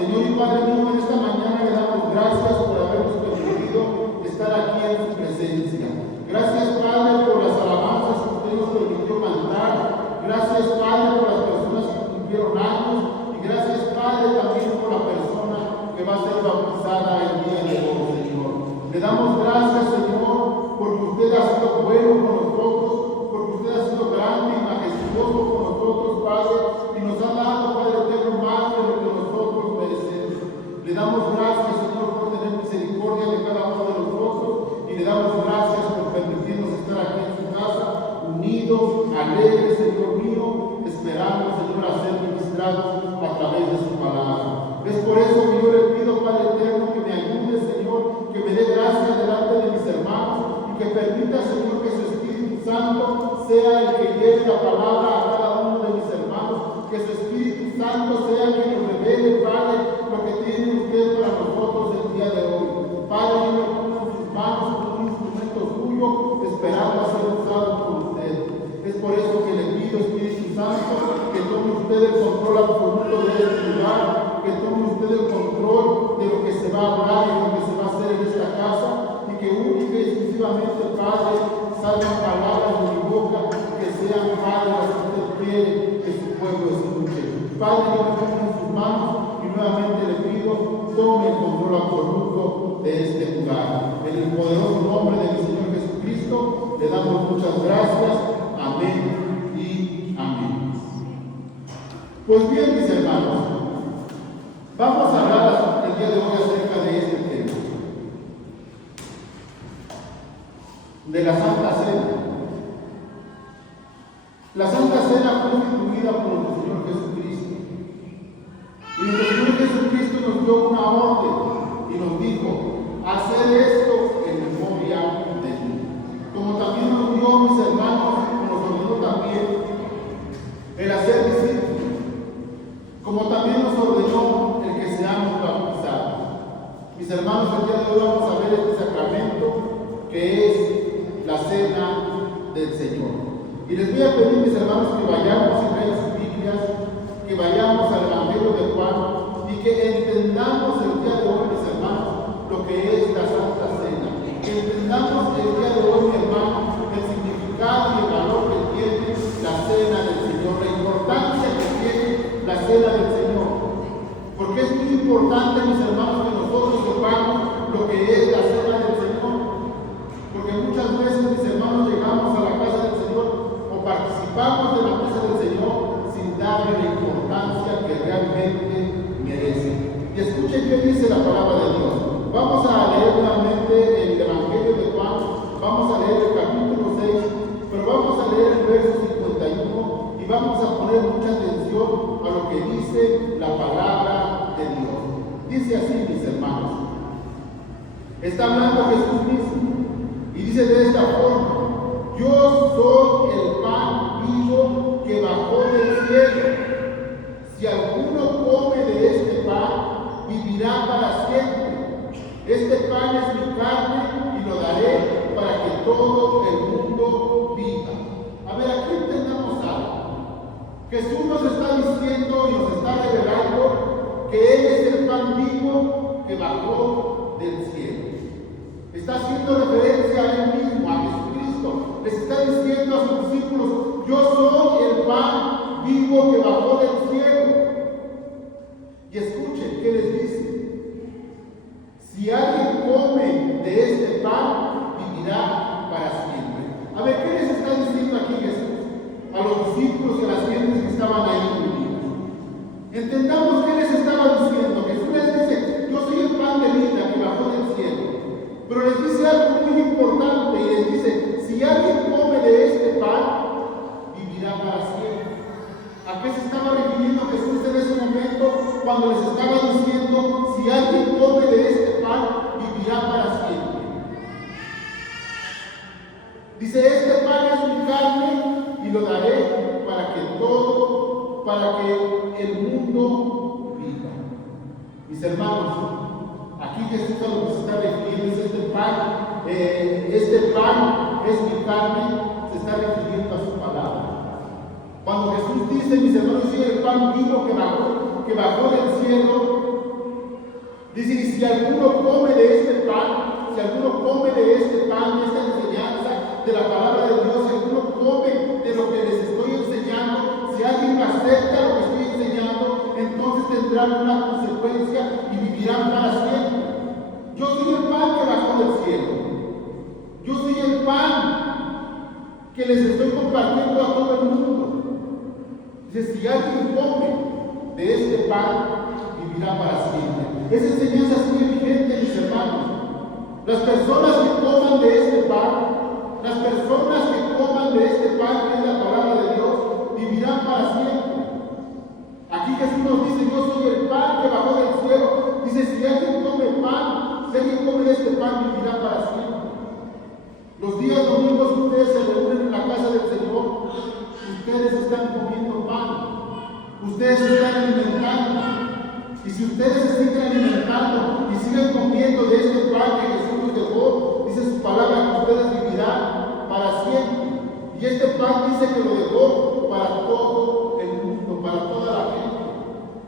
Señor y Padre mío, en esta mañana le damos gracias por habernos permitido estar aquí en su presencia. Gracias, Padre, por las alabanzas que usted nos permitió cantar. Gracias, Padre, por las personas que cumplieron años. Y gracias, Padre, también por la persona que va a ser bautizada el día de hoy, Señor. Le damos gracias, Señor, porque usted ha sido bueno con nosotros, porque usted ha sido grande y majestuoso con nosotros, Padre, y nos ha dado, Padre eterno, más de lo que nosotros merecemos. Le damos gracias, Señor, por tener misericordia de cada uno de nosotros, y le damos gracias por permitirnos estar aquí en su casa, unidos, alegres, Señor mío, esperando, Señor, a ser ministrados a través de su palabra. Es por eso que yo le pido, Padre eterno, que me ayude, Señor, que me dé gracia delante de mis hermanos y que permita, Señor, que su Espíritu Santo sea el que lleve la palabra a cada uno de mis hermanos, que su Espíritu Santo sea el que nos revele, Padre, lo que tiene usted para nosotros el día de hoy. Padre, yo me pongo en sus manos como un instrumento suyo, esperando a ser usado por usted. Es por eso que le pido, Espíritu Santo, que tome usted el control absoluto de este lugar, que tome usted el control de lo que se va a hablar y lo que se va a hacer en esta casa, y que única y exclusivamente, Padre, salgan palabras de mi boca, que sean, Padre, las que usted quiere que su pueblo escuche. Padre, yo me pongo en sus manos y nuevamente le pido, tome el control absoluto de este lugar. En el poderoso nombre de mi Señor Jesucristo, le damos muchas gracias. Amén y amén. Pues bien, mis hermanos, vamos a hablar el día de hoy acerca de este tema, de la Santa Cena. La Santa Cena fue instituida por nuestro Señor Jesucristo. Y nuestro Señor Jesucristo nos dio una orden y nos dijo, hacer esto en memoria de mí. Como también nos dio, mis hermanos, nos ordenó también el hacer discípulos. Como también nos ordenó el que seamos bautizados. Mis hermanos, el día de hoy vamos a ver este sacramento que es la Cena del Señor. Y les voy a pedir, mis hermanos, que vayamos y traigan sus Biblias, que vayamos al Evangelio de Juan y que entendamos el día de hoy, mis hermanos, lo que es la Santa Cena. Que entendamos el día de hoy, mi hermano, el significado y el valor que tiene la Cena del Señor, la importancia que tiene la Cena del Señor. Porque es muy importante, mis hermanos, que nosotros sepamos lo que es la Cena del Señor. Porque muchas veces, mis hermanos, llegamos a la casa del Señor o participamos de la mesa del Señor sin darle la importancia que realmente merece. Y escuchen qué dice la palabra de Dios. Vamos a leer nuevamente el Evangelio de Juan, vamos a leer el capítulo 6, pero vamos a leer el verso 51 y vamos a poner mucha atención a lo que dice la palabra de Dios. Dice así, mis hermanos. Está hablando Jesús mismo y dice de esta forma: yo soy el pan vivo que bajó del cielo. Si alguno come de este pan, vivirá para siempre. Este pan es mi carne y lo daré para que todo el mundo viva. A ver, aquí entendamos algo. Jesús nos está diciendo y nos está revelando que Él es el pan vivo que bajó del cielo. Está haciendo referencia a Él mismo, a Jesucristo. Les está diciendo a sus discípulos: yo soy el pan vivo que bajó del cielo. Y escuchen qué les dice: si alguien come de este pan, vivirá para siempre. A ver, ¿qué les está diciendo aquí Jesús a los discípulos y a las gentes que estaban ahí unidos? Entendamos qué les estaba diciendo. Jesús les dice: yo soy el pan de vida que bajó del cielo. Pero les dice algo muy importante y les dice: si alguien come de este pan, vivirá para siempre. ¿A qué se estaba refiriendo Jesús en ese momento cuando les estaba diciendo: si alguien come de este pan, vivirá para siempre? Dice: este pan es mi carne y lo daré para que el mundo viva. Mis hermanos, aquí Jesús a lo que se está refiriendo es este pan es mi carne, se está refiriendo a su palabra. Cuando Jesús dice, mis hermanos, soy el pan vivo que bajó del cielo, Dice, y si alguno come de este pan, si alguno come de este pan, de esta enseñanza, de la palabra de Dios, si alguno come de lo que les estoy enseñando, si alguien acepta lo que estoy enseñando, entonces tendrán una consecuencia y vivirán para siempre. Yo soy el pan que bajó del cielo. Yo soy el pan que les estoy compartiendo a todo el mundo. Dice, si alguien come de este pan, vivirá para siempre. Esa enseñanza sigue vigente, mis hermanos. Las personas que coman de este pan, las personas que coman de este pan, que es la palabra de Dios, vivirán para siempre. Aquí Jesús nos dice, yo soy el pan que bajó del cielo. Dice, si alguien come pan, si alguien come de este pan, vivirá para siempre. Los días domingos que ustedes se reúnen en la casa del Señor, ustedes están comiendo pan, ustedes se están alimentando. Y si ustedes se siguen alimentando y siguen comiendo de este pan que Jesús nos dejó, dice su palabra que ustedes vivirán para siempre. Y este pan dice que lo dejó para todo el mundo, para toda la gente.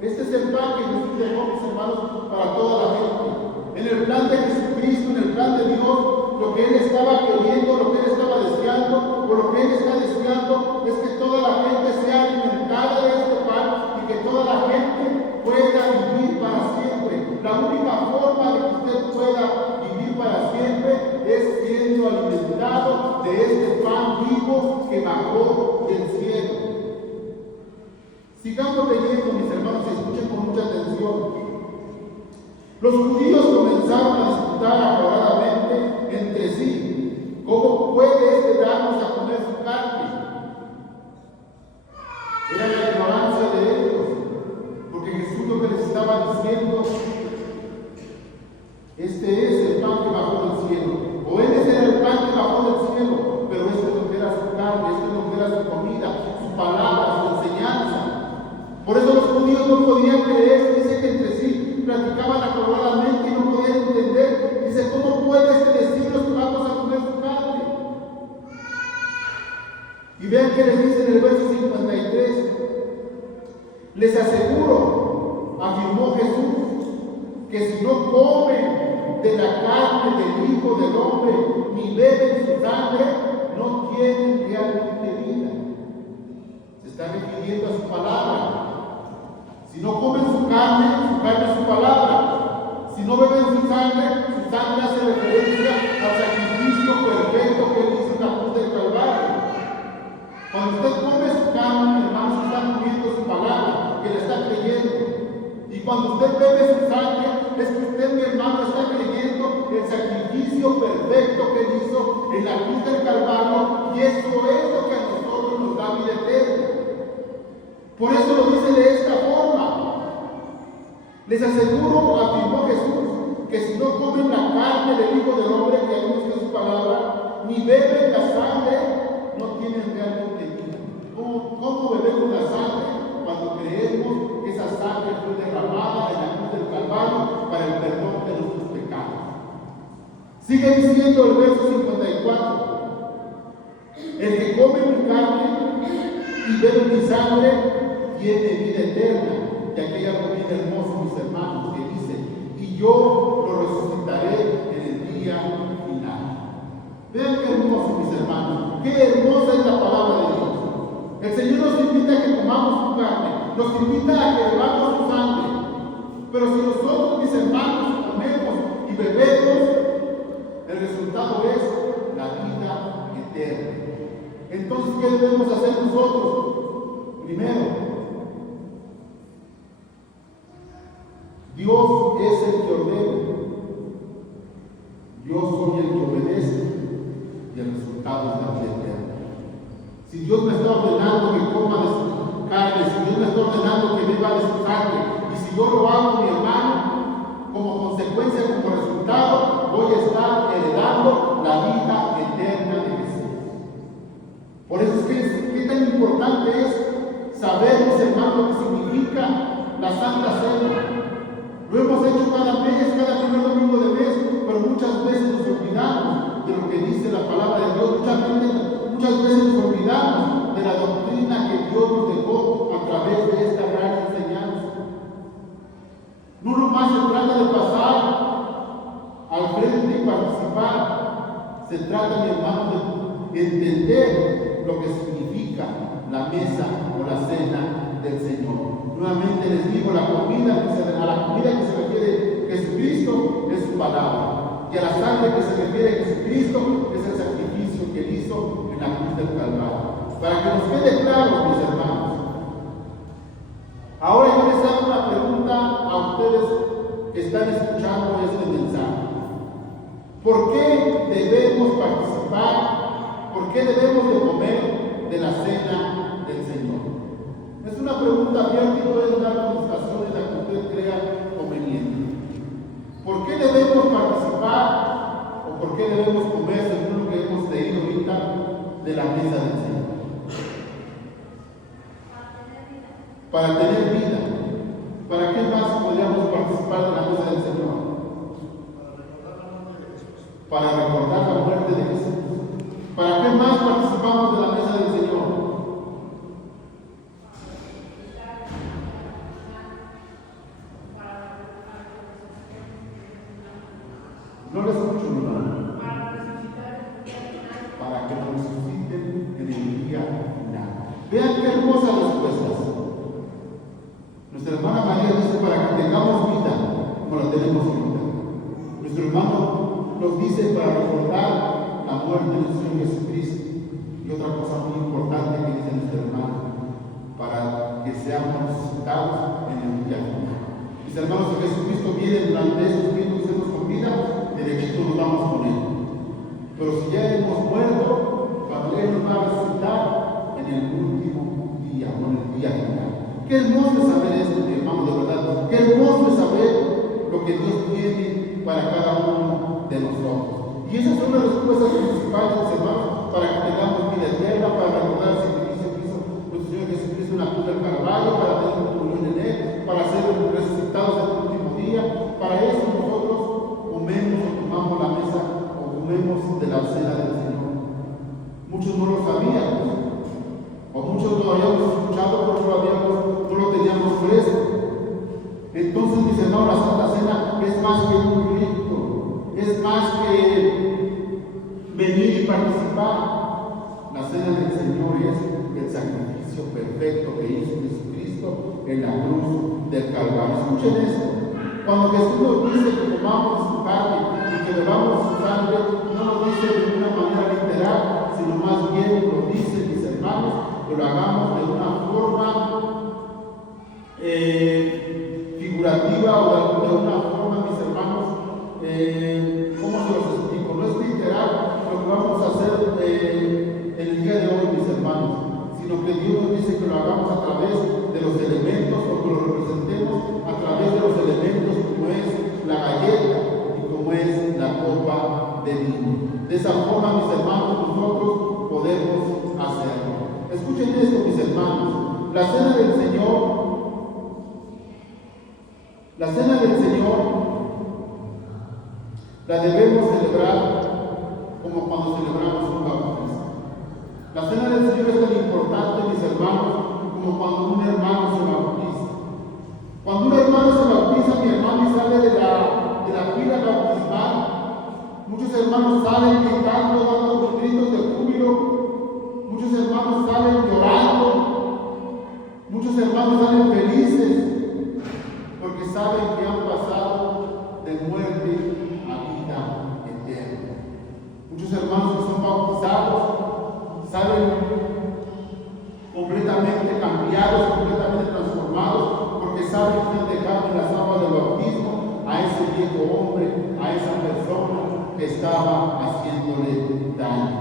Este es el pan que Jesús dejó, mis hermanos, para toda la gente. En el plan de Jesucristo, en el plan de Dios, lo que Él estaba queriendo, lo que Él estaba deseando, o lo que Él está deseando, es que toda la gente sea alimentada de este pan y que toda la gente pueda vivir para siempre. La única forma de que usted pueda vivir para siempre es siendo alimentado de este pan vivo que bajó del cielo. Sigamos leyendo, mis hermanos, y escuchen con mucha atención. Los judíos comenzaron a disputar acaloradamente entre sí: ¿cómo puede este darnos a comer su carne? Era la ignorancia de ellos, porque Jesús lo que les estaba diciendo, este es el pan que bajó del cielo, o ese era el pan que bajó del cielo, pero este es lo que era su carne, este es lo que era su comida, su palabra, su enseñanza. Por eso los judíos no podían creer, dice que entre sí platicaban acaloradamente y no podían entender. Dice, ¿cómo puede este decirnos que vamos a comer su carne? Y vean que les dice en el verso 53, les aseguro, afirmó Jesús, que si no comen de la carne del Hijo del Hombre, ni beben su sangre, no tienen realmente vida. Se está refiriendo a su palabra. Si no comen su carne es su palabra. Si no beben su sangre hace referencia al sacrificio perfecto que Él hizo en la cruz del Calvario. Cuando usted come su carne, hermano, se está comiendo su palabra, que le está creyendo. Y cuando usted bebe su sangre, es que usted, mi hermano, está creyendo el sacrificio perfecto que Él hizo en la cruz del Calvario, y eso es lo que a nosotros nos da vida eterna. Por eso lo dice de esta forma. Les aseguro, afirmó Jesús, que si no comen la carne del Hijo del Hombre, que vimos que es su palabra, ni beben la sangre, no tienen realmente vida. ¿Cómo bebemos la sangre? Cuando creemos que esa sangre fue derramada en la cruz del Calvario para el perdón de nuestros pecados. Sigue diciendo el verso 54. El que come mi carne y bebe mi sangre tiene vida eterna. Y aquí hay algo bien hermoso, mis hermanos, que dice, y yo lo resucitaré en el día final. Vean qué hermoso, mis hermanos, qué hermosa es la palabra de Dios. El Señor nos invita a que comamos su carne, nos invita a que bebamos su sangre. Pero si nosotros, mis hermanos, comemos y bebemos, el resultado es la vida eterna. Entonces, ¿qué debemos hacer nosotros? Primero, Dios es el que ordena. Yo soy el que obedece y el resultado es la vida eterna. Si Dios me está ordenando que coma de su carne, si Dios me está ordenando que beba de su sangre, y si yo lo hago, mi hermano, como consecuencia, como resultado, voy a estar heredando la vida eterna de Jesús. Por eso es que qué tan importante es saber, mis hermanos, lo que significa la Santa Cena. Lo hemos hecho cada mes, cada primer domingo de mes, pero muchas veces nos olvidamos de lo que dice la palabra de Dios. Muchas veces nos olvidamos de la doctrina que Dios nos dejó a través de esta gran enseñanza. No nomás se trata de pasar al frente y participar. Se trata, mi hermano, de entender lo que significa la mesa o la cena del Señor. Nuevamente les digo, a la comida que se refiere Jesucristo es su palabra. Y a la sangre que se refiere Jesucristo es el sacrificio que él hizo en la cruz del Calvario. Para que nos quede claro, mis hermanos. Ahora yo les hago una pregunta a ustedes que están escuchando este mensaje. ¿Por qué debemos participar? ¿Por qué debemos de comer de la cena del Señor? Es una pregunta abierta y pueden dar contestaciones a la que usted crea conveniente. ¿Por qué debemos participar o por qué debemos comer según lo que hemos leído ahorita de la mesa del Señor? Para tener vida. ¿Para qué más podríamos participar de la mesa del Señor? Para recordar la muerte de Jesús. ¿Para qué más participamos de la mesa del Señor? No les escucho, hermano. Para que nos resuciten en el día final. Vean qué hermosas respuestas. Nuestra hermana María dice para que tengamos vida como la tenemos ahorita. Nuestro hermano nos dice para recordar la muerte de nuestro Señor Jesucristo. Y otra cosa muy importante que dice nuestro hermano, para que seamos resucitados en el día final. Mis hermanos, si Jesucristo viene durante estos tiempos que estemos con vida, derechito nos vamos con él. Pero si ya hemos muerto, cuando él nos va a resucitar en el último día, o en el día final. Qué hermoso es saber esto, mi hermano, de verdad. Qué hermoso es saber lo que Dios tiene para cada uno de nosotros. Y esas son las respuestas principales, mis hermanos, para que tengamos vida eterna, para recordar el sacrificio que hizo nuestro Señor Jesucristo en la cruz del Calvario, para tener comunión en él, para ser resucitados en el último día. Para eso nosotros comemos o tomamos la mesa o comemos de la cena del Señor. Muchos no lo sabíamos, o muchos no lo habíamos escuchado, pero no lo teníamos fresco. Entonces, mis hermanos, la Santa Cena es más que un rito, es más que venir y participar. La cena del Señor es el sacrificio perfecto que hizo Jesucristo en la cruz del Calvario. Escuchen esto. Cuando Jesús nos dice que comamos su carne y que bebamos su sangre, no nos dice de una manera literal, sino más bien nos dice, mis hermanos, que lo hagamos de una forma figurativa o de una forma, mis hermanos, ¿cómo se los explico? No es literal lo que vamos a hacer el día de hoy, mis hermanos, sino que Dios nos dice que lo hagamos a través de los elementos o que lo representemos a través de los elementos como es la galleta y como es la copa de vino. De esa forma, mis hermanos, nosotros podemos hacerlo. Escuchen esto, mis hermanos. La cena del Señor la debemos celebrar como cuando celebramos un bautismo. La cena del Señor es tan importante, mis hermanos, como cuando un hermano se bautiza. Cuando un hermano se bautiza, mi hermano, y sale de la fila bautismal, muchos hermanos salen gritando, dando gritos de júbilo, muchos hermanos salen llorando, muchos hermanos salen felices, porque saben que han pasado de muerte a vida eterna. Muchos hermanos que son bautizados salen completamente cambiados, completamente transformados, porque saben que han dejado en las aguas del bautismo a ese viejo hombre, a esa persona que estaba haciéndole daño.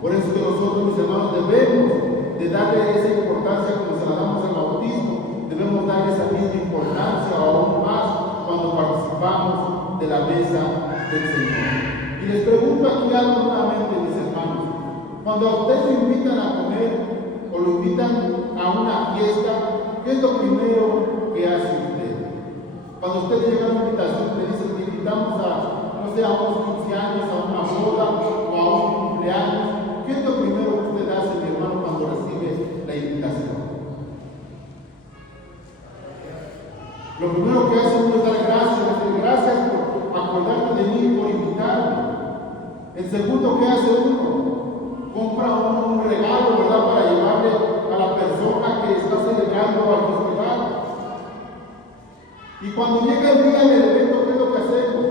Por eso que nosotros, mis hermanos, debemos de darle esa importancia como se la damos al bautismo. Debemos darle esa misma importancia o aún más cuando participamos de la mesa del Señor. Y les pregunto aquí algo nuevamente, mis hermanos. Cuando a ustedes lo invitan a comer o lo invitan a una fiesta, ¿qué es lo primero que hace usted? Cuando usted llega a una invitación, le dicen que invitamos a, no sé, a unos 15 años, a una boda o a un cumpleaños, ¿qué es lo primero que usted hace, mi hermano, cuando recibe la invitación? Lo primero que hace uno es dar En segundo, ¿qué hace uno? Compra uno un regalo, ¿verdad? Para llevarle a la persona que está celebrando al festival. Y cuando llega el día del evento, ¿qué es lo que hacemos?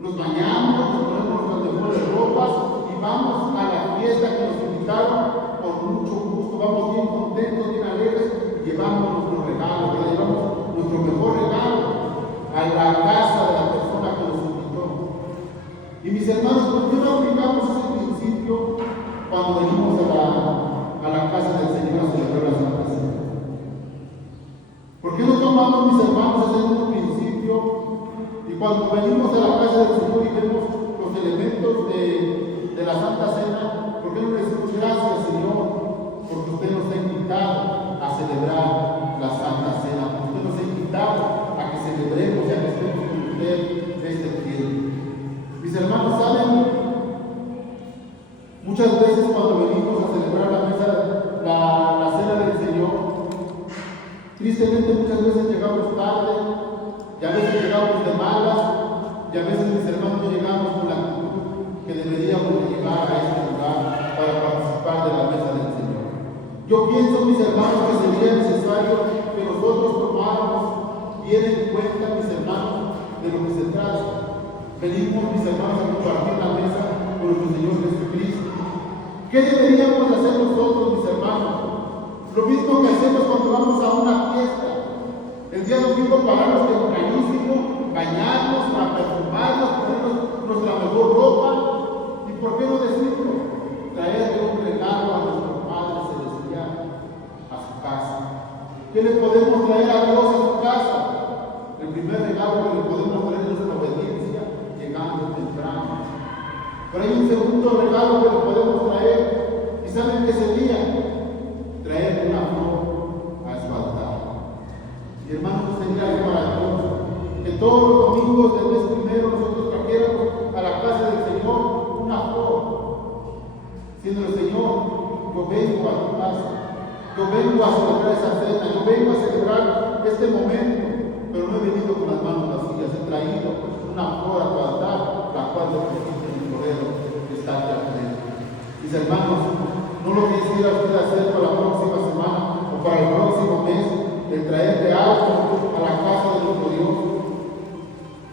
Nos bañamos, nos ponemos nuestras mejores ropas y vamos a la fiesta que nos invitaron con mucho gusto. Vamos bien contentos, bien alegres, y llevamos nuestro regalo, ¿verdad? Llevamos nuestro mejor regalo a la casa de la persona que nos invitó. Y mis hermanos, ¿por qué no aplicamos ese principio cuando venimos a la casa del Señor a celebrar la Santa Cena? ¿Por qué no tomamos, mis hermanos, ese mismo principio y cuando venimos a la casa del Señor y vemos los elementos de la Santa Cena, por qué no le decimos gracias, Señor, porque usted nos ha invitado a celebrar la Santa Cena, porque usted nos ha invitado a que celebremos y a que estemos con usted este tiempo? Mis hermanos, ¿saben? Muchas veces cuando venimos a celebrar la cena del Señor, tristemente muchas veces llegamos tarde, y a veces llegamos de malas, y a veces, mis hermanos, no llegamos con la actitud que deberíamos de llegar a este lugar para participar de la mesa del Señor. Yo pienso, mis hermanos, que sería necesario que nosotros tomáramos bien en cuenta, mis hermanos, de lo que se trata. Venimos, mis hermanos, a compartir la mesa con nuestro Señor Jesucristo. ¿Qué deberíamos hacer nosotros, mis hermanos? Lo mismo que hacemos cuando vamos a una fiesta. El día domingo pararnos tempranísimo, bañarnos, perfumarnos, ponernos nuestra mejor ropa. ¿Y por qué no decirlo? Traerle un regalo a nuestro Padre Celestial a su casa. ¿Qué le podemos traer a Dios a su casa? El primer regalo que le podemos traer es la obediencia, llegando temprano. Pero hay un segundo regalo que le podemos traer. ¿Y saben qué sería? Traer una flor a su altar. Y hermanos, sería algo maravilloso que todos los domingos del mes primero nosotros trajéramos a la casa del Señor una flor, diciendo: Señor, yo vengo a tu casa, yo vengo a celebrar esa cena, yo vengo a celebrar este momento, pero no he venido con las manos vacías, he traído una flor a tu altar, la cual deposito en mi poder que está aquí adentro. Mis hermanos, no lo quisiera usted hacer para la próxima semana o para el próximo mes, de traerle algo a la casa de nuestro Dios.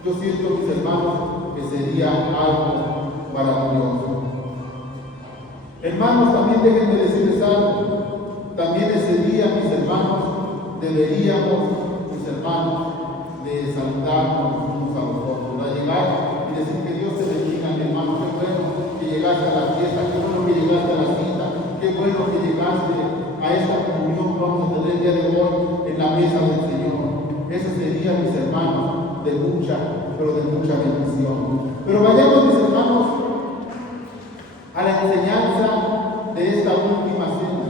Yo siento, mis hermanos, que sería algo maravilloso. Hermanos, también déjenme decirles algo. También ese día, mis hermanos, deberíamos, mis hermanos, de saludarnos unos a los otros, a llegar y decir: que Dios te bendiga, mi hermano, qué bueno que llegaste a la fiesta, qué bueno que llegaste a la cita, qué bueno que llegaste a esta comunión que vamos a tener el día de hoy en la mesa del Señor. Ese sería, mis hermanos, de mucha, pero de mucha bendición. Pero vayamos, mis hermanos, a la enseñanza de esta última cena.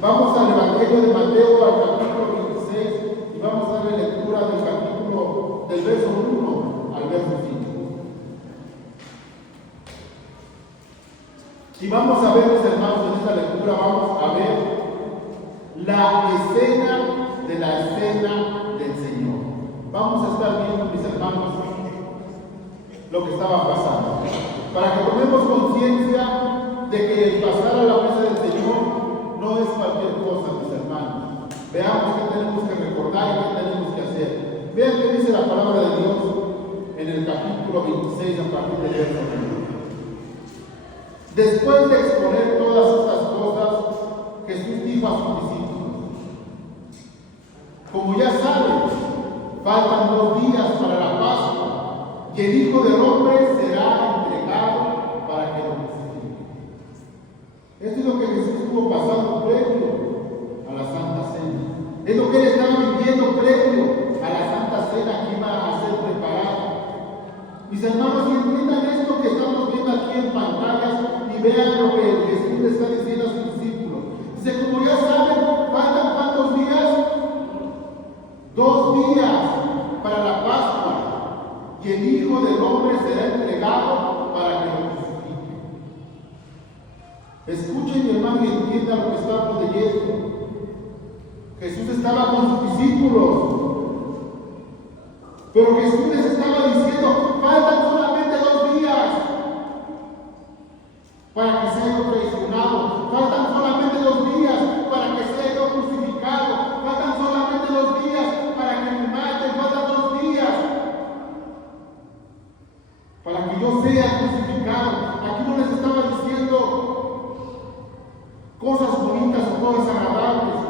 Vamos al Evangelio de Mateo, al capítulo 26, y vamos a dar lectura del capítulo, del verso 1 al verso 5. Y vamos a ver, mis hermanos, en esta lectura vamos a ver la escena de la escena del Señor. Vamos a estar viendo, mis hermanos, lo que estaba pasando, para que tomemos conciencia de que el pasar a la mesa del Señor no es cualquier cosa, mis hermanos. Veamos qué tenemos que recordar y qué tenemos que hacer. Vean qué dice la palabra de Dios en el capítulo 26 a partir del verso 1. Después de exponer todas estas cosas, Jesús dijo a sus discípulos: como ya saben, faltan 2 días para la Pascua, y el Hijo del Hombre será entregado para que lo crucifiquen. Esto es lo que Jesús estuvo pasando previo a la Santa Cena. Es lo que él estaba viviendo previo a la Santa Cena que iba a ser preparada. Mis hermanos, y entiendan esto que estamos viendo aquí en pantallas y vean lo que Jesús le está diciendo a sus discípulos. Dice: como ya saben, faltan ¿cuántos días? 2 días para la Pascua, y el Hijo del Hombre será entregado para que lo crucifiquen. Escuchen, mi hermano, y entiendan lo que estamos leyendo. Jesús estaba con sus discípulos, pero Jesús les estaba diciendo: faltan solamente 2 días. Faltan solamente 2 días para que sea yo crucificado. Faltan solamente 2 días para que me maten. Faltan 2 días para que yo sea crucificado. Aquí no les estaba diciendo cosas bonitas o cosas agradables.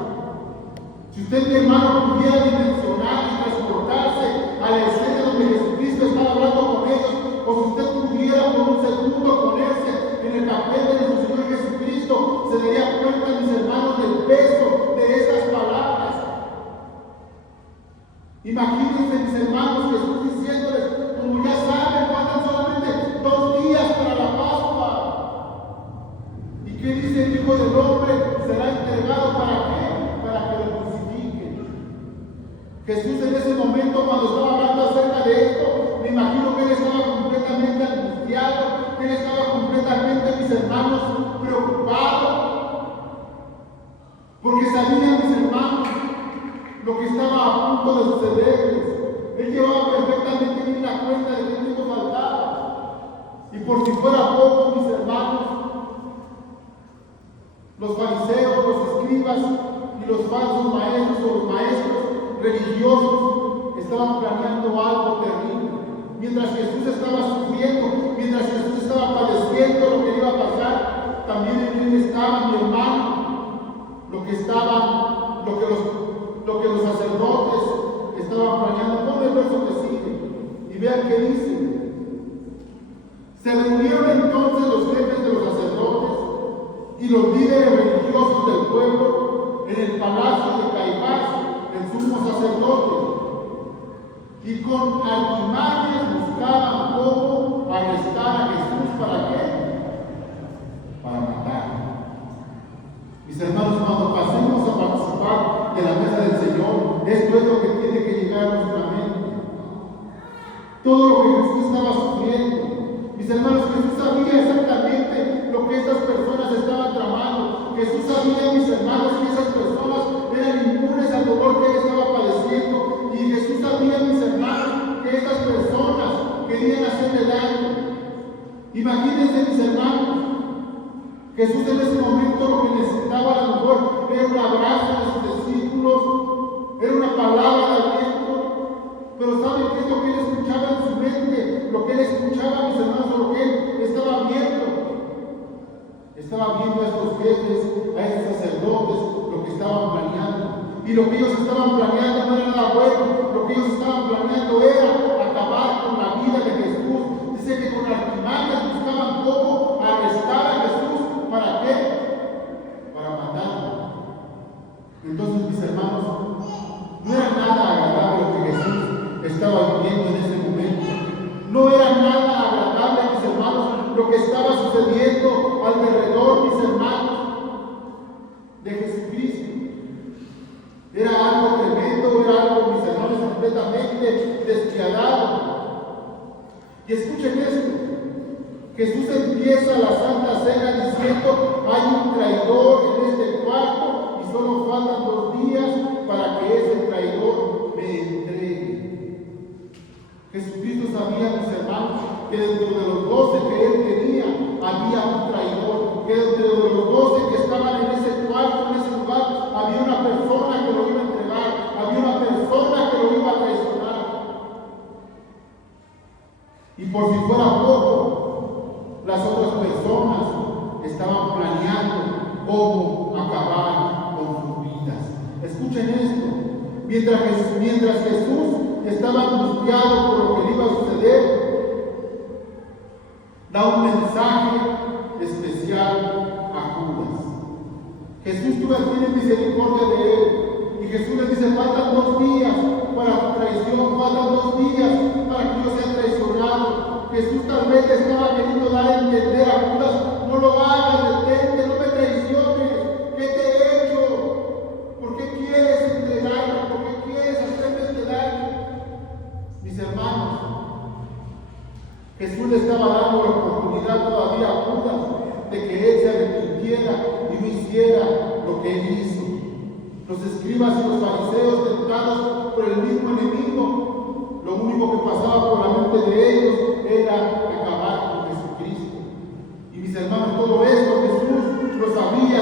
Si usted, mi hermano, pudiera dimensionar y transportarse a la escena donde Jesucristo estaba hablando con ellos, o si usted pudiera por un segundo ponerse en el papel de nuestro Señor Jesucristo, se daría cuenta, mis hermanos, del peso de esas palabras. Imagínense, mis hermanos, Jesús diciéndoles, como ya saben, faltan solamente 2 días para la Pascua. ¿Y qué dice el Hijo del Hombre? Será entregado ¿para qué? Para que lo crucifiquen. Jesús en ese momento, cuando estaba hablando acerca de esto, me imagino que él estaba completamente angustiado, que él estaba completamente, mis hermanos, preocupado, porque sabía, mis hermanos, lo que estaba a punto de sucederles. Él llevaba perfectamente bien la cuenta de que tiempo faltaba. Y por si fuera poco, mis hermanos, los fariseos, los escribas y los falsos maestros o los maestros religiosos estaban planeando algo terrible. Mientras Jesús estaba sufriendo, mientras Jesús estaba padeciendo lo que iba a pasar, también en él estaba, mi hermano, lo que los sacerdotes estaban planeando. Ponle el verso que sigue y vean qué dice. Se reunieron entonces los jefes de los sacerdotes y los líderes religiosos del pueblo en el palacio de Caifás, el sumo sacerdote, y con artimañas buscaban cómo arrestar a Jesús. ¿Para qué? Para matarlo. Mis hermanos, cuando pasemos a participar de la mesa del Señor, esto es lo que tiene que llegar a nuestra mente. Todo lo que Jesús estaba sufriendo. Mis hermanos, Jesús sabía exactamente lo que estas personas estaban tramando. Jesús sabía, mis hermanos, que esas personas eran inmunes al dolor que él estaba padeciendo. Y Jesús sabía, mis hermanos, que estas personas querían hacerle daño. Imagínense, mis hermanos, Jesús en ese momento lo que necesitaba a lo mejor era un abrazo de sus discípulos, era una palabra de aliento. Pero ¿saben qué es lo que él escuchaba en su mente? Lo que él escuchaba, mis hermanos, lo que él estaba viendo. Estaba viendo a estos jefes, a estos sacerdotes, lo que estaban planeando. Y lo que ellos estaban planeando no era nada bueno. Lo que ellos estaban planeando era acabar con la vida de Jesús. Dice que con artimañas buscaban cómo arrestar a Jesús. ¿Para qué? Para matarlo. Entonces, mis hermanos, no era nada agradable lo que Jesús estaba viviendo en ese momento. No era nada agradable, mis hermanos, lo que estaba sucediendo alrededor, mis hermanos, de Jesucristo. Era algo tremendo, era algo, mis hermanos, completamente despiadado. Y escuchen esto. Jesús empieza la Santa Cena diciendo: hay un traidor en este cuarto y solo faltan 2 días para que ese traidor me entregue. Jesucristo sabía, mis hermanos, que dentro de los 12 que él tenía había un traidor, que dentro de los 12 que estaban en ese cuarto, en ese lugar, había una persona que lo iba a entregar, había una persona que lo iba a traicionar. Y por si fuera poco, las otras personas estaban planeando cómo acabar con sus vidas. Escuchen esto. Mientras Jesús estaba angustiado por lo que le iba a suceder, da un mensaje especial a Judas. Jesús tiene misericordia de él. Y Jesús le dice: faltan 2 días para tu traición, faltan 2 días para que yo sea traicionado. Jesús tal vez le estaba queriendo dar a entender a Judas: no lo hagas, detente, no me traiciones. ¿Qué te he hecho? ¿Por qué quieres entregarme? ¿Por qué quieres hacerme este daño? Mis hermanos, Jesús le estaba dando la oportunidad todavía a Judas de que él se arrepintiera y no hiciera lo que él hizo. Los escribas y los fariseos, tentados por el mismo enemigo, lo único que pasaba por la mente de ellos era acabar con Jesucristo. Y mis hermanos, todo esto Jesús lo sabía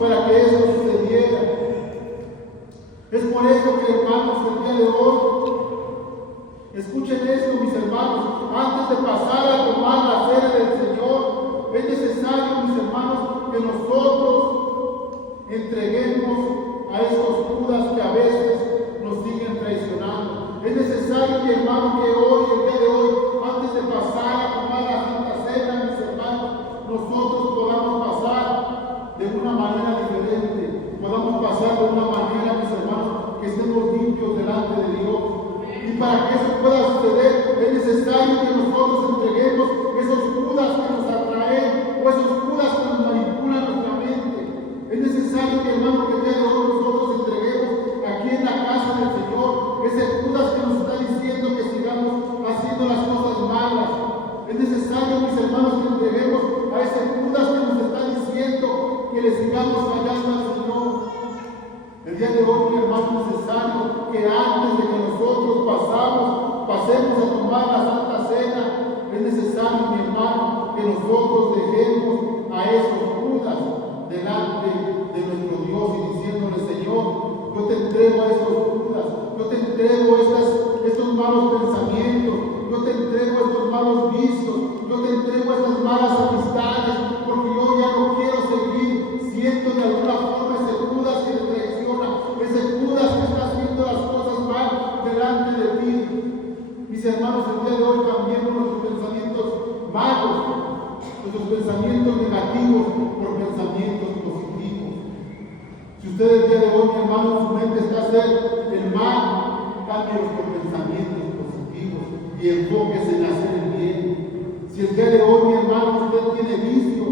para que eso sucediera. Es por eso que, hermanos, el día de hoy, escuchen esto, mis hermanos, antes de pasar a tomar la cena del Señor, es necesario, mis hermanos, que nosotros entreguemos a estos Judas que a veces nos siguen traicionando. Es necesario, mi hermano, que hoy, el día de hoy, antes de pasar a tomar la Santa Cena, mis hermanos, nosotros podamos pasar de una manera diferente, podamos pasar de una manera, mis hermanos, que estemos limpios delante de Dios. Y para que eso pueda suceder, es necesario que nosotros entreguemos esos Judas que nos atraen, o esos Judas que nos manipulan nuestra mente. Es necesario, mi hermano, que el día de hoy nosotros entreguemos aquí en la casa del Señor ese Judas que nos está diciendo que sigamos haciendo las cosas malas. Es necesario, mis hermanos, que entreguemos a ese Judas que nos está diciendo que le sigamos fallando al Señor. El día de hoy, mi hermano, es necesario que antes de que nosotros pasemos a tomar la Santa Cena, es necesario, mi hermano, que nosotros dejemos a esos Judas delante de nuestro Dios y diciéndole: Señor, yo te entrego a estos Judas, yo te entrego estos malos pensamientos, yo te entrego estos malos vicios, yo te entrego estas malas amistades, porque yo ya no quiero seguir siendo de alguna forma ese Judas que te traiciona, ese Judas que está haciendo las cosas mal delante de ti. Mis hermanos, el día de hoy cambiemos nuestros pensamientos malos, nuestros pensamientos negativos por pensamientos positivos. Si usted el día de hoy, mi hermano, su mente está a hacer el mal, cámbielos por pensamientos positivos y enfóquese en hacer el bien. Si el día de hoy, mi hermano, usted tiene vicios,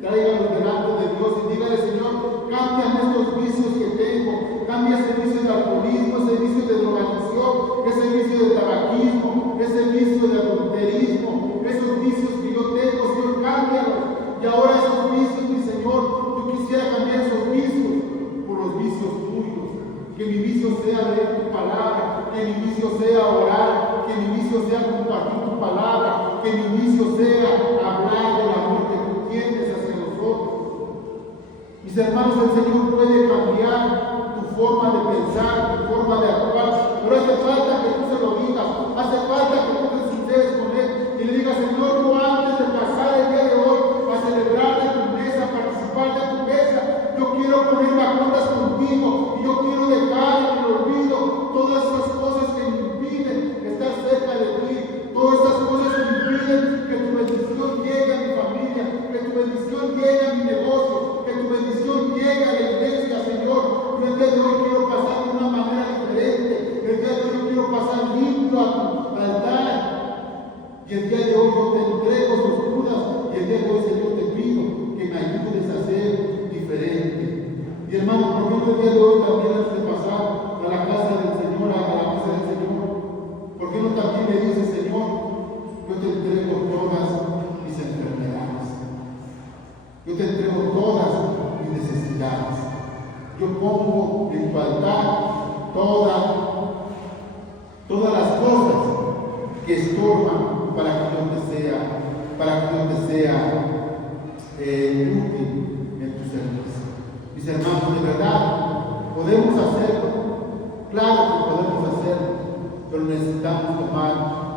tráigalos delante de Dios y dígale: Señor, cámbiame estos vicios que tengo, cambia ese vicio de alcoholismo, ese vicio de drogadicción, ese vicio de tabaquismo, ese vicio de adulterismo, esos vicios que yo tengo, Señor, cámbialos. Y ahora esos vicios, mi Señor, yo quisiera cambiar esos vicios por los vicios tuyos. Que mi vicio sea leer tu palabra, que mi vicio sea orar, que mi vicio sea compartir tu palabra, que mi vicio sea hablar del amor que tú tienes hacia nosotros. Mis hermanos, el Señor puede cambiar tu forma de pensar, tu forma de actuar, pero hace falta que tú se lo digas, hace falta que tú te sinceres con Él y le digas: Señor, yo antes de pasar el día de hoy a celebrar de tu mesa, a participar de tu mesa, yo quiero ponerme a cuentas contigo y yo quiero dejar en el olvido todas esas cosas que me impiden estar cerca de ti, todas esas cosas que impiden que tu bendición llegue a mi familia, que tu bendición llegue a mi negocio, que tu bendición llegue a la iglesia, Señor. Yo el día de hoy quiero pasar de una manera diferente, el día de hoy yo quiero pasar limpio a tu altar. Y el día de hoy yo te entrego tus Judas, y el día de hoy, Señor, te pido que me ayudes a ser diferente. Y hermano, ¿por qué no el día de hoy también antes de pasar a la casa del Señor, a la mesa del Señor? ¿Por qué no también le dices: Señor, yo te entrego todas mis enfermedades, yo te entrego todas mis necesidades, yo pongo en tu altar todas las cosas que estorban para que yo te sea útil en tu servicio? Mis hermanos, de verdad, podemos hacerlo, claro que podemos hacerlo, pero necesitamos tomar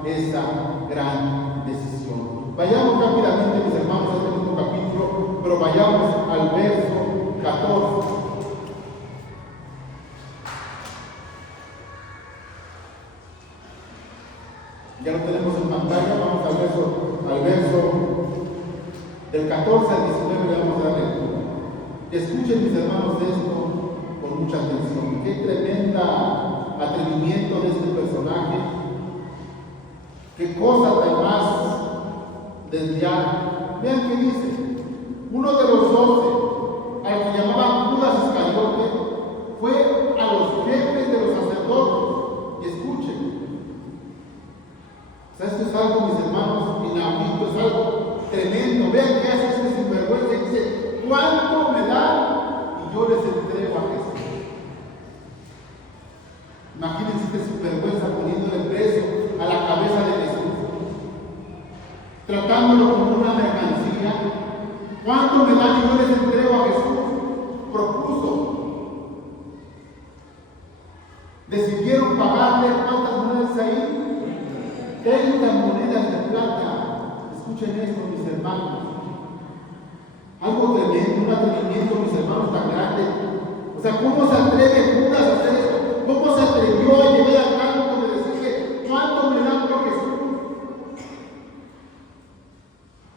esa gran decisión. Vayamos rápidamente, mis hermanos, a este mismo capítulo, pero vayamos al verso 14. Ya lo tenemos en pantalla, vamos al verso del 14 al 19, le vamos a dar lectura. Escuchen, mis hermanos, esto con mucha atención. Qué tremenda atrevimiento de este personaje, qué cosa tan más desviada. Vean qué dice: uno de los 12, al que llamaban Judas Iscariote, fue a los jefes de los sacerdotes. Y escuchen, o sea, esto es algo, mis hermanos, inaudito, es algo tremendo. Vean qué hace este sinvergüenza y dice: ¿cuánto me dan? Y yo les entrego a Jesús. Imagínense este sinvergüenza poniéndole precio a la cabeza de Jesús, tratándolo como una mercancía. ¿Cuánto me dan? Y yo les entrego a Jesús. Escuchen esto, mis hermanos. Algo tremendo, un atrevimiento, mis hermanos, tan grande. O sea, ¿cómo se atreve Judas a hacer esto? ¿Cómo se atrevió a llegar al campo de decirle cuánto me dan por Jesús?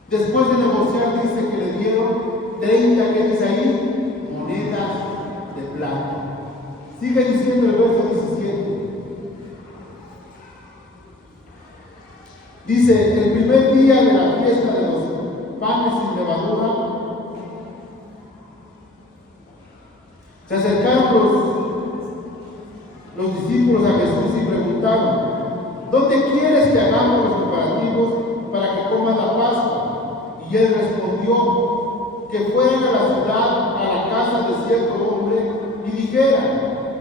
Después de negociar, dice que le dieron 30, ¿qué dice ahí? Monedas de plata. Sigue diciendo el verso 17. Dice, el primer día de la fiesta de los panes sin levadura, se acercaron los discípulos a Jesús y preguntaron, ¿dónde quieres que hagamos los preparativos para que coman la Pascua? Y él respondió, que fueran a la ciudad, a la casa de cierto hombre, y dijeran,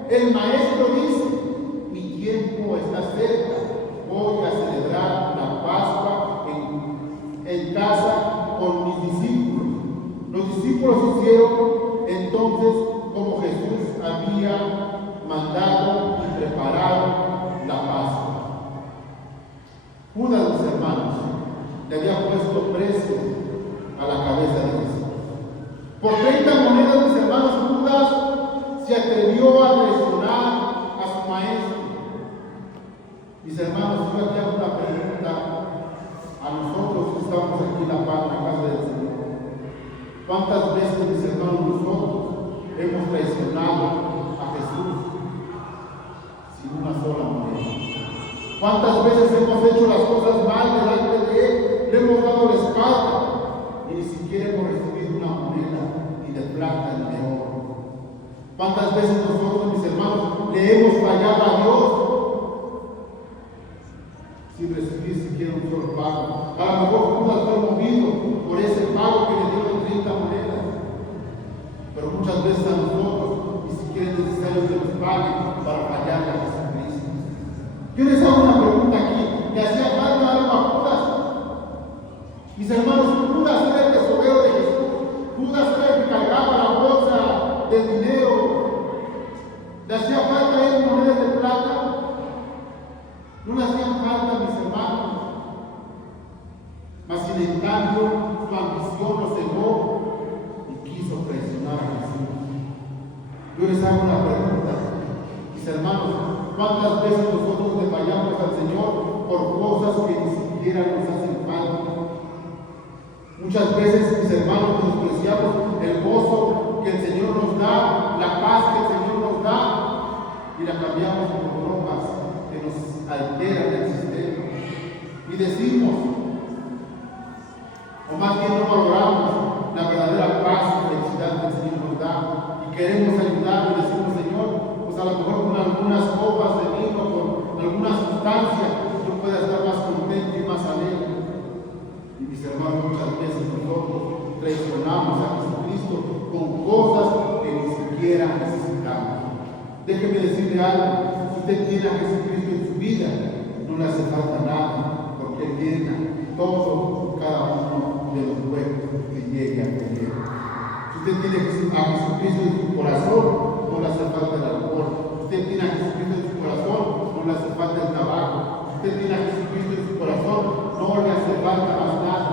el maestro dice, mi tiempo está cerca, voy a celebrar la Pascua en casa con mis discípulos. Los discípulos hicieron entonces como Jesús había mandado y prepararon la Pascua. Judas, mis hermanos, le había puesto precio a la cabeza de Jesús. Por 30 monedas, mis hermanos, Judas se atrevió a traicionar a su maestro. Mis hermanos, yo aquí hago una pregunta a nosotros que estamos aquí en la casa del Señor. ¿Cuántas veces, mis hermanos, nosotros hemos traicionado a Jesús sin una sola moneda? ¿Cuántas veces hemos hecho las cosas mal delante de Él? Le hemos dado la espalda y ni siquiera hemos recibido una moneda, ni de plata ni de oro. ¿Cuántas veces nosotros, mis hermanos, le hemos fallado a Dios sin recibir siquiera un solo pago? A lo mejor Judas fue movido por ese pago que le dieron 30 monedas. Pero muchas veces a nosotros ni siquiera es necesario que nos paguen para fallarle a Jesucristo. Yo les hago una pregunta aquí. ¿Le hacía falta algo a Judas? Mis hermanos, Judas era el tesorero de Jesús. Judas era el que cargaba la bolsa del dinero. ¿Le hacía falta a él monedas de plata? No le hacían falta, mis hermanos. Mas sin en cambio, su ambición lo cegó y quiso traicionar a Jesús. Yo les hago una pregunta, mis hermanos, ¿cuántas veces nosotros le fallamos al Señor por cosas que ni siquiera nos hacen falta? Muchas veces, mis hermanos, despreciamos el gozo que el Señor nos da, la paz que el Señor nos da, y la cambiamos por bromas que nos alteran el sistema. Y decimos, o más bien no valoramos la verdadera paz y felicidad que el Señor nos da, y queremos ayudar y decimos, Señor, pues a lo mejor con algunas copas de vino, con alguna sustancia, yo pueda estar más contento y más alegre. Y mis hermanos, muchas veces nosotros traicionamos a Jesucristo con cosas que ni siquiera necesitamos. Déjeme decirle algo, si usted tiene a Jesucristo en su vida, no le hace falta nada, porque Él llena todo, cada uno de los huecos que llegue a tener. Si usted tiene a Jesucristo en su corazón, no le hace falta el alcohol. Si usted tiene a Jesucristo en su corazón, no le hace falta el tabaco. Si usted tiene a Jesucristo en su corazón, no le hace falta más nada.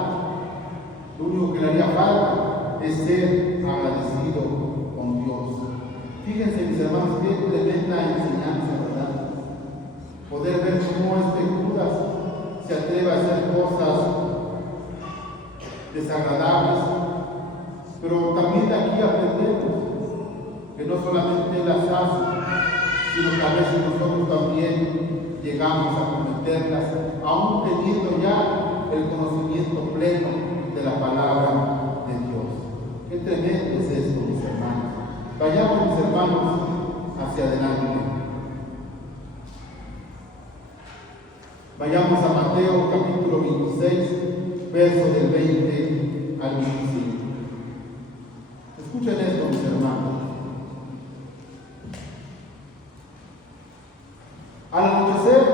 Lo único que le haría falta es ser agradecido con Dios. Fíjense, mis hermanos, qué tremenda enseñanza, ¿verdad? Poder ver cómo Judas se atreve a hacer cosas desagradables, pero también de aquí aprendemos que no solamente Él las hace, sino que a veces nosotros también llegamos a cometerlas, aún teniendo ya el conocimiento pleno de la palabra de Dios. Qué tremendo es esto, mis hermanos. Vayamos, mis hermanos, hacia adelante. Vayamos a Mateo capítulo 26, verso del 20 al 25. Escuchen esto, mis hermanos. Al anochecer,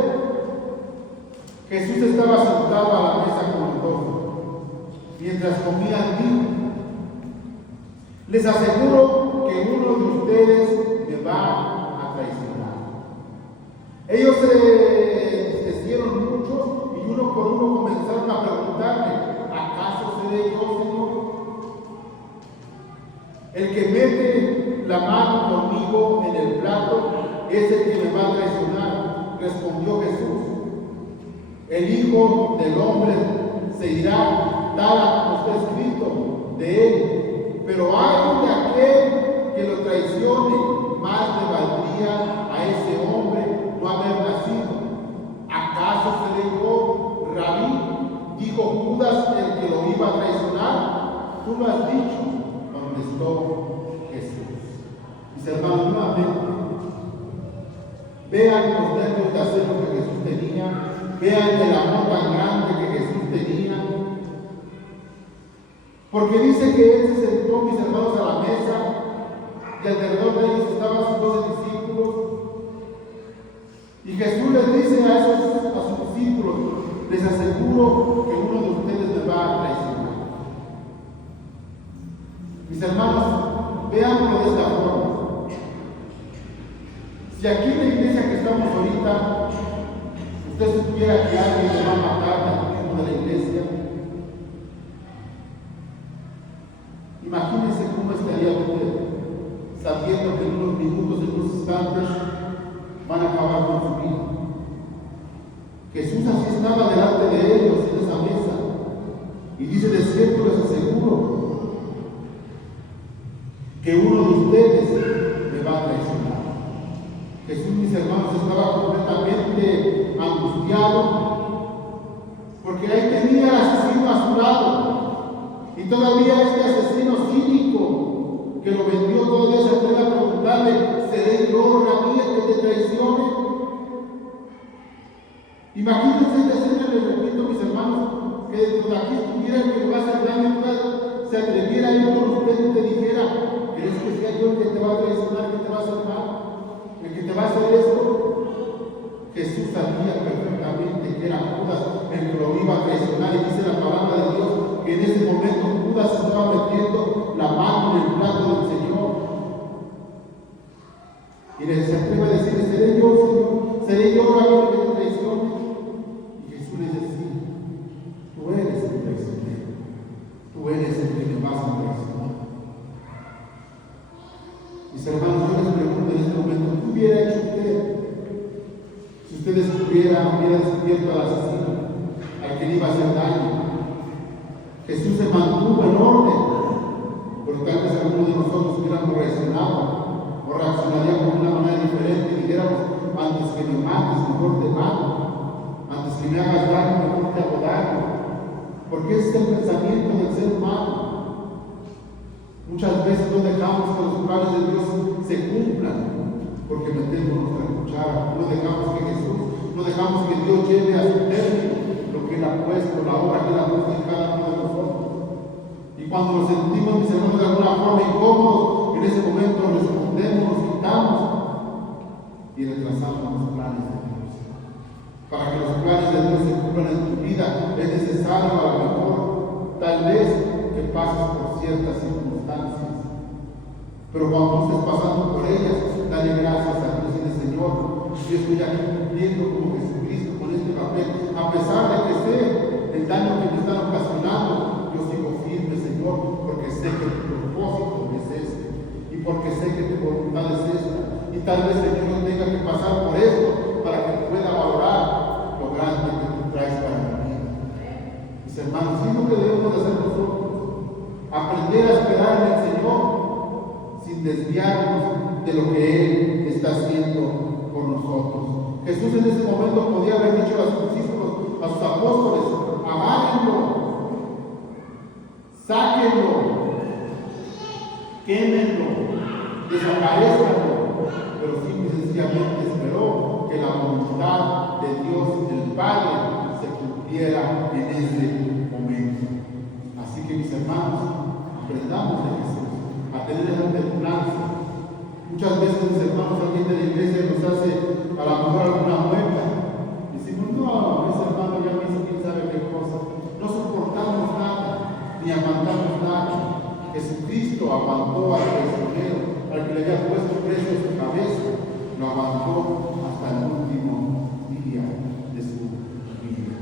Jesús estaba sentado a la mesa con los 12. Mientras comían, dijo: les aseguro que uno de ustedes me va a traicionar. Ellos se entristecieron mucho y uno por uno comenzaron a preguntarle: seré yo, Señor? El que mete la mano conmigo en el plato es el que me va a traicionar, respondió Jesús. El Hijo del Hombre se irá, tal como está escrito de él, pero hay de aquel que lo traicione, más le valdría a ese hombre no haber nacido. ¿Acaso seré yo, Rabí? Dijo Judas, el que lo iba a traicionar. Tú lo has dicho, contestó Jesús. Mis hermanos, nuevamente, vean los nervios de acero que Jesús tenía, vean el amor tan grande que Jesús tenía, porque dice que él se sentó, mis hermanos, a la mesa y alrededor de ellos estaban sus 12 discípulos, y Jesús les dice a sus discípulos: les aseguro que uno de ustedes me va a traicionar. Mis hermanos, veámoslo de esta forma. Si aquí en la iglesia que estamos ahorita, usted supiera que alguien le va a matar al mismo de la iglesia, imagínense cómo estaría usted, sabiendo que en unos minutos, en unos instantes, van a acabar con su vida. Jesús así estaba delante de ellos en esa mesa, y dice: de cierto les aseguro que uno de ustedes me va a traicionar. Jesús, mis hermanos, estaba completamente angustiado, porque ahí tenía al asesino a su lado, y todavía este asesino cínico que lo vendió todavía se atreve a preguntarle: ¿seré yo, Rabí, el que te traicione? Imagínense esta escena, les repito, mis hermanos, que dentro de aquí estuviera el que le va a hacer daño, se atreviera a ir con usted y te dijera: ¿crees que sea yo el que te va a traicionar, que te va a hacer mal? ¿El que te va a hacer esto? Jesús sabía perfectamente que era Judas el que lo iba a traicionar, y dice la palabra de Dios que en ese momento Judas estaba metiendo la mano en el plato del Señor. Y les atreve a decir: ¿seré yo, Señor? ¿Seré yo, Rabí, el que te traicione? Y Jesús les decía: tú eres el traicionero, tú eres el que me vas a traicionar. Mis hermanos, yo les pregunto en este momento: ¿qué hubiera hecho usted si usted hubiera descubierto al asesino, al que le iba a hacer daño? Jesús se mantuvo en orden, pero tal vez algunos de nosotros hubiéramos reaccionado o reaccionaríamos de una manera diferente y dijéramos: antes que me mates, mejor te mato; antes que me hagas daño, mejor te hago daño. Porque ese es el pensamiento del ser humano. Muchas veces no dejamos que los planes de Dios se cumplan porque metemos nuestra cuchara. No dejamos que Jesús, no dejamos que Dios lleve a su término lo que Él ha puesto, la obra que Él ha puesto en cada uno de nosotros. Y cuando nos sentimos, mis hermanos, de alguna forma incómodos, en ese momento respondemos, nos quitamos y retrasamos los planes de Dios. Para que los planes de Dios se cumplan en tu vida, es necesario a lo mejor, tal vez, que pases por ciertas circunstancias. Pero cuando estés pasando por ellas, dale gracias a Dios y dile: Señor, yo estoy aquí cumpliendo como Jesucristo con este papel. A pesar de que sé el daño que me están ocasionando, yo sigo firme, Señor, porque sé que tu propósito es este, y porque sé que tu voluntad es esta. Y tal vez, Señor, yo tenga que pasar por esto para que pueda valorar lo grande que tú traes para mi vida. Mis hermanos, ¿sí es lo que debemos de hacer nosotros? Aprender a esperar en el Señor sin desviarnos de lo que Él está haciendo por nosotros. Jesús en ese momento podía haber dicho a sus discípulos, a sus apóstoles: amárrenlo, sáquenlo, quémenlo, desaparezcanlo. Pero simple y sencillamente esperó que la voluntad de Dios, del Padre, se cumpliera en ese momento. Así que, mis hermanos, aprendamos de Jesús a tener esa templanza. Muchas veces, mis hermanos, alguien de la iglesia nos hace a lo mejor alguna mueca. Decimos: no, ese hermano ya me hizo quién sabe qué cosa. No soportamos nada, ni aguantamos nada. Jesucristo aguantó al prisionero, al que le había puesto precio a su cabeza, lo aguantó hasta el último día de su vida.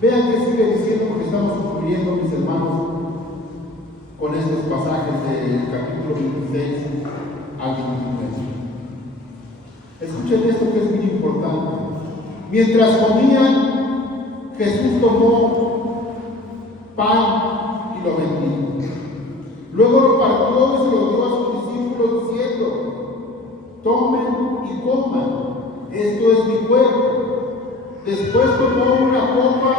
Vean que sigue diciendo, porque estamos concluyendo, mis hermanos. con estos pasajes del capítulo 26 al 29. Escuchen esto que es muy importante. Mientras comían, Jesús tomó pan y lo bendijo. Luego lo partió y se lo dio a sus discípulos diciendo: tomen y coman, esto es mi cuerpo. Después tomó una copa,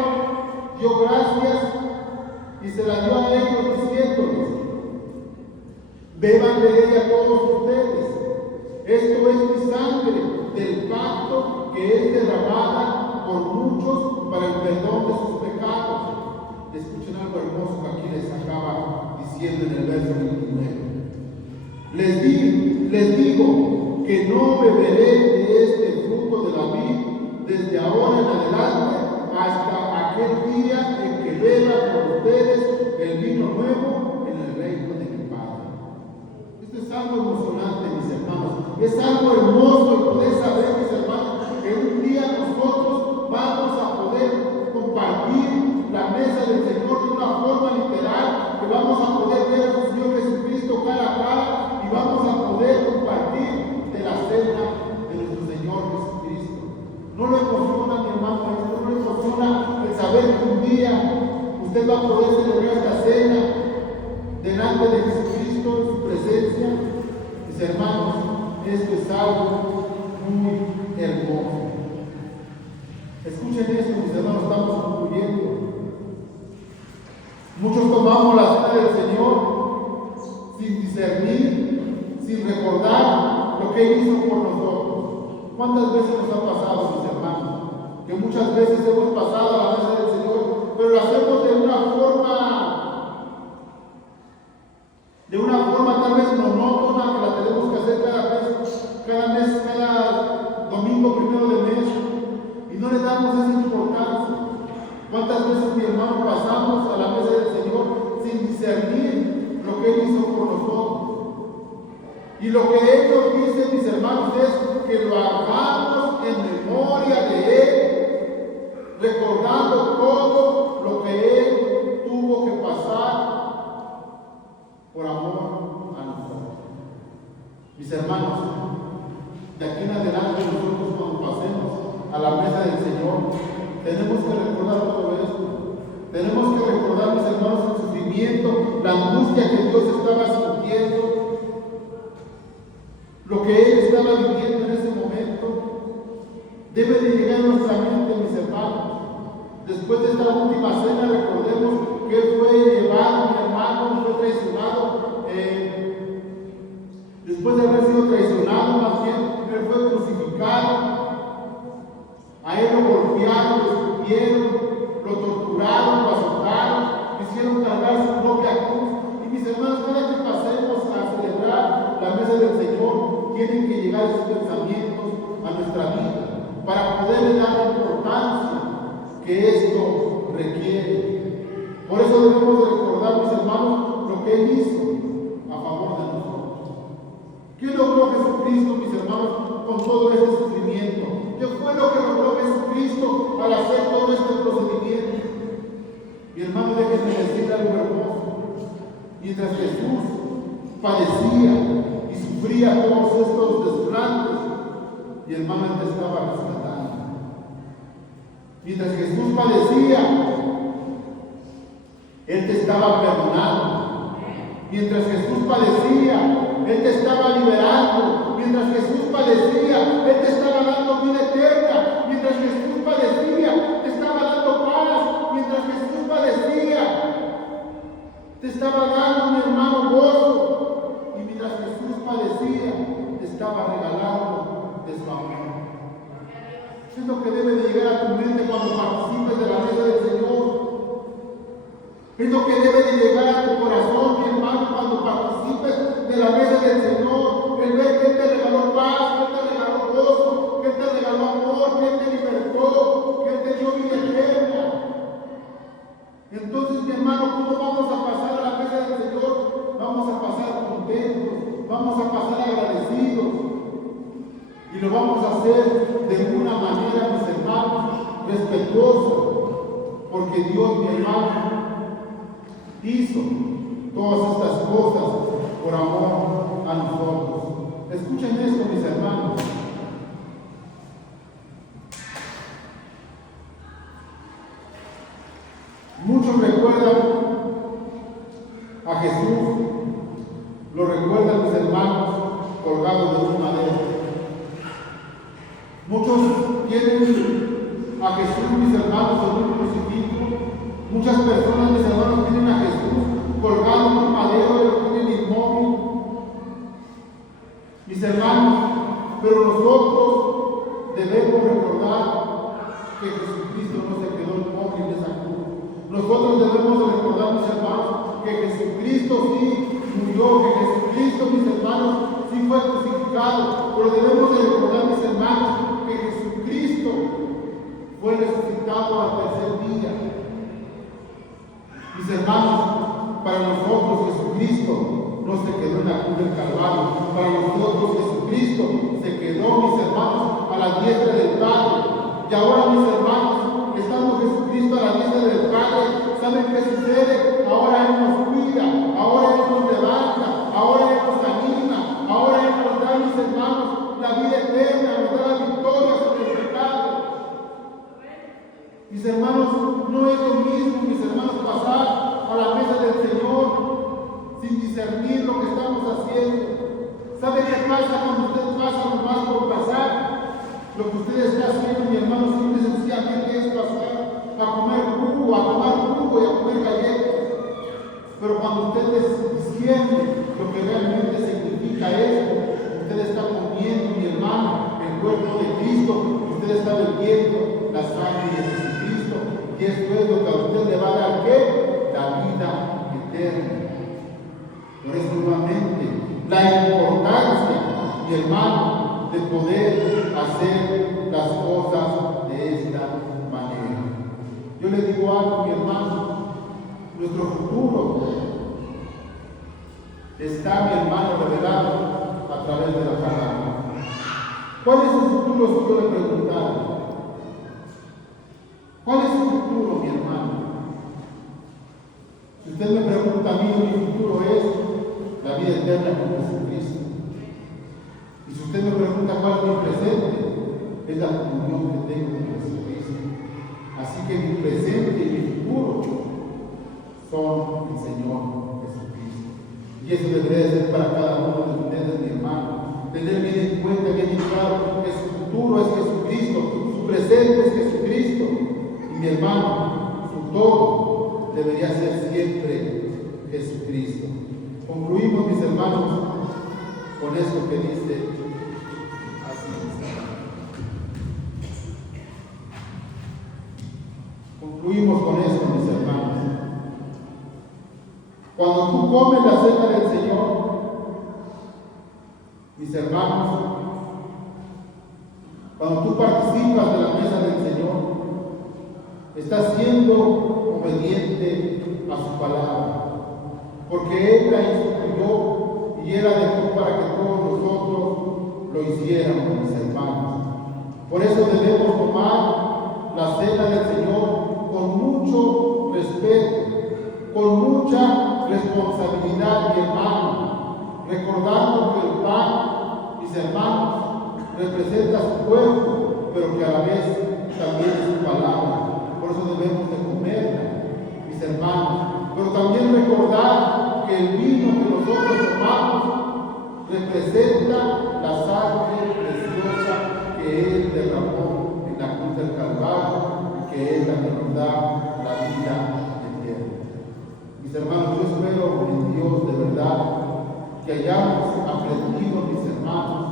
dio gracias y se la dio a ellos diciéndoles: beban de ella todos ustedes. Esto es mi sangre del pacto que es derramada por muchos para el perdón de sus pecados. Escuchen algo hermoso que aquí les acaba diciendo en el verso 29. Les digo que no beberé de este fruto de la vid desde ahora en adelante hasta aquel día en que beba con ustedes el vino nuevo en el reino de mi Padre. Esto es algo emocionante, mis hermanos. Es algo hermoso el poder saber, mis hermanos, que un día nosotros vamos a poder compartir la mesa del Señor de una forma literal, que vamos a poder ver a nuestro Señor Jesucristo cara a cara y vamos a poder compartir de la cena de nuestro Señor Jesucristo. ¿No lo emociona, mi hermano? ¿No lo emociona el saber que un día usted va a poder celebrar esta cena delante de Jesucristo en su presencia? Mis hermanos, esto es algo muy hermoso. Escuchen esto, mis hermanos, estamos concluyendo. Muchos tomamos la cena del Señor sin discernir, sin recordar lo que Él hizo por nosotros. ¿Cuántas veces nos ha pasado, mis hermanos? Que muchas veces hemos pasado a la mesa del Señor, pero lo hacemos de una forma tal vez monótona, que la tenemos que hacer cada mes, cada domingo primero de mes, y no le damos esa importancia. ¿Cuántas veces, mi hermano, pasamos a la mesa del Señor sin discernir lo que Él hizo por nosotros? Y lo que Él nos dice, mis hermanos, es que lo hagamos en memoria de Él, recordando todo lo que Él tuvo que pasar por amor a nosotros. Mis hermanos, de aquí en adelante nosotros cuando pasemos a la mesa del Señor, tenemos que recordar todo esto. Tenemos que recordar, mis hermanos, el sufrimiento, la angustia que Dios estaba sintiendo, lo que Él estaba viviendo en ese momento. Debe de llegar a nuestra mente, mis hermanos. Después de esta última cena, recordemos que Él fue llevado, mi hermano, fue traicionado. Después de haber sido traicionado, más bien, Él fue crucificado. A Él lo golpearon, lo escupieron, lo torturaron, lo azotaron, hicieron cargar su propia cruz. Y mis hermanos, cada que pasemos a celebrar la mesa del Señor, tienen que llegar esos pensamientos a nuestra vida para poderle dar la importancia que esto requiere. Por eso debemos de recordar, mis hermanos, lo que Él hizo a favor de nosotros. ¿Qué logró Jesucristo, mis hermanos, con todo este sufrimiento? ¿Qué fue lo que logró Jesucristo al hacer todo este procedimiento? Mi hermano, déjenme decir algo hermoso. Mientras Jesús padecía y sufría todos estos desplantes, mi hermano, Él te estaba rescatando. Mientras Jesús padecía, Él te estaba perdonando. Mientras Jesús padecía, Él te estaba liberando. Mientras Jesús padecía, Él te estaba dando vida eterna. Mientras Jesús padecía, te estaba dando paz. Mientras Jesús padecía, te estaba dando, mi hermano, gozo. Y mientras Jesús padecía, te estaba regalando de su amor. Eso es lo que debe de llegar a tu mente cuando participes de la mesa del Señor. Es lo que debe de llegar a tu corazón, mi hermano, cuando participes de la mesa del Señor. El ver que Él te regaló paz, que Él te regaló gozo, que Él te regaló amor, que Él te libertó, que Él te dio vida eterna. Entonces, mi hermano, ¿cómo vamos a pasar a la mesa del Señor? Vamos a pasar contentos, vamos a pasar agradecidos. Y lo vamos a hacer de una manera, mis hermanos, respetuosa. Porque Dios, mi hermano, hizo todas estas cosas por amor a nosotros. Escuchen esto, mis hermanos. Muchos recuerdan a Jesús, lo recuerdan mis hermanos, colgado de un madero. Muchos tienen a Jesús, mis hermanos, en un crucifijo. Muchas personas, mis hermanos, tienen a Jesús colgado en un madero y lo tienen inmóvil. Mis hermanos, pero nosotros debemos recordar que Jesucristo no se quedó inmóvil en esa cruz. Nosotros debemos recordar, mis hermanos, que Jesucristo sí murió, que Jesucristo, mis hermanos, sí fue crucificado, pero debemos de recordar, mis hermanos, que Jesucristo fue resucitado al tercer día. Mis hermanos, para nosotros Jesucristo no se quedó en la cruz del Calvario. Para nosotros Jesucristo se quedó, mis hermanos, a la diestra del Padre. Y ahora, mis hermanos, estando Jesucristo a la diestra del Padre, ¿saben qué sucede? Ahora Él nos cuida, ahora Él nos levanta, ahora Él nos anima, ahora Él nos da, mis hermanos, la vida eterna, nos da la victoria sobre el pecado. Mis hermanos, no es lo mismo, mis hermanos, pasar a la mesa del Señor sin discernir lo que estamos haciendo. ¿Sabe qué pasa cuando usted pasa nomás por pasar? Lo que usted está haciendo, mi hermano, simple y sencillamente es pasar a comer jugo, a tomar jugo y a comer galletas. Pero cuando usted discierne lo que realmente significa esto, usted está comiendo, mi hermano, el cuerpo de Cristo, usted está bebiendo la sangre de Jesucristo. Y esto es lo que a usted le va a dar, ¿qué? La vida eterna. Por eso, nuevamente, la importancia, mi hermano, de poder hacer las cosas de esta manera. Yo le digo algo, mi hermano, nuestro futuro está, mi hermano, revelado a través de la palabra. ¿Cuál es su futuro, si yo le preguntara? ¿Cuál es su futuro, mi hermano? Si usted me pregunta a mí, mi futuro es la vida eterna con Jesucristo. Y si usted me pregunta cuál es mi presente, es la comunión que tengo con Jesucristo. Así que mi presente y mi futuro son el Señor Jesucristo. Y eso debería ser para cada uno de ustedes, mi hermano. Tener bien en cuenta, bien en claro, que su futuro es Jesucristo, su presente es Jesucristo. Y mi hermano, su todo debería ser siempre Jesucristo. Concluimos, mis hermanos, con esto que dice así. Concluimos con esto, mis hermanos. Cuando tú comes la cena del Señor, mis hermanos, cuando tú participas de la mesa del Señor, estás siendo obediente a su palabra. Porque Él la instruyó y Él la dejó para que todos nosotros lo hiciéramos, mis hermanos. Por eso debemos tomar la cena del Señor con mucho respeto, con mucha responsabilidad, mi hermano, recordando que el pan, mis hermanos, representa su cuerpo, pero que a la vez también es su palabra. Por eso debemos de comerla, mis hermanos. Pero también recordar que el vino que nosotros tomamos representa la sangre preciosa que Él derramó en la cruz del Calvario, que es la que nos da la vida eterna. Mis hermanos, yo espero en Dios de verdad que hayamos aprendido, mis hermanos,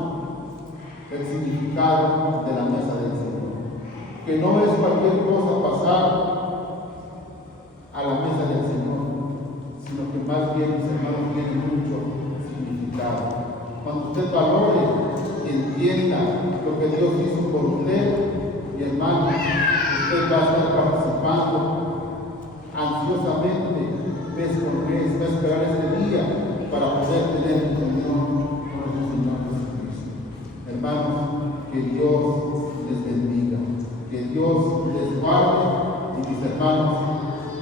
el significado de la mesa del Señor. Que no es cualquier cosa pasar a la mesa del Señor, sino que más bien, mis hermanos, tiene mucho significado. Cuando usted valore y entienda lo que Dios hizo por usted, mi hermano, usted va a estar participando ansiosamente, mes por mes, va a esperar este día para poder tener comunión con nuestro Señor Jesucristo. Hermanos, que Dios les bendiga, que Dios les guarde, y mis hermanos,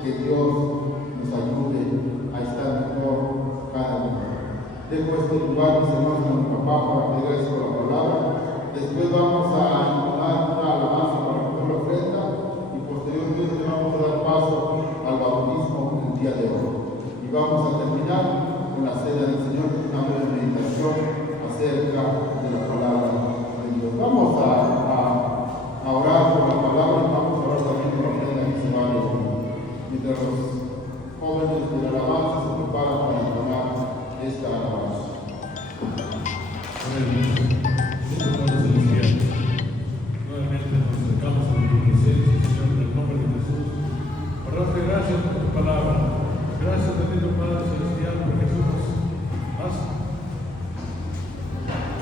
que Dios nos ayude a estar mejor Dejo este lugar, mis hermanos, con mi papá para que regrese con la palabra. Después vamos a entonar una alabanza para coger la ofrenda y posteriormente vamos a dar paso al bautismo el día de hoy. Y vamos a terminar con la cena del Señor, una breve meditación acerca de la palabra de Dios. Vamos a orar por la palabra y vamos a orar también por la ofrenda que se va a recibir. Mientras los jóvenes de la alabanza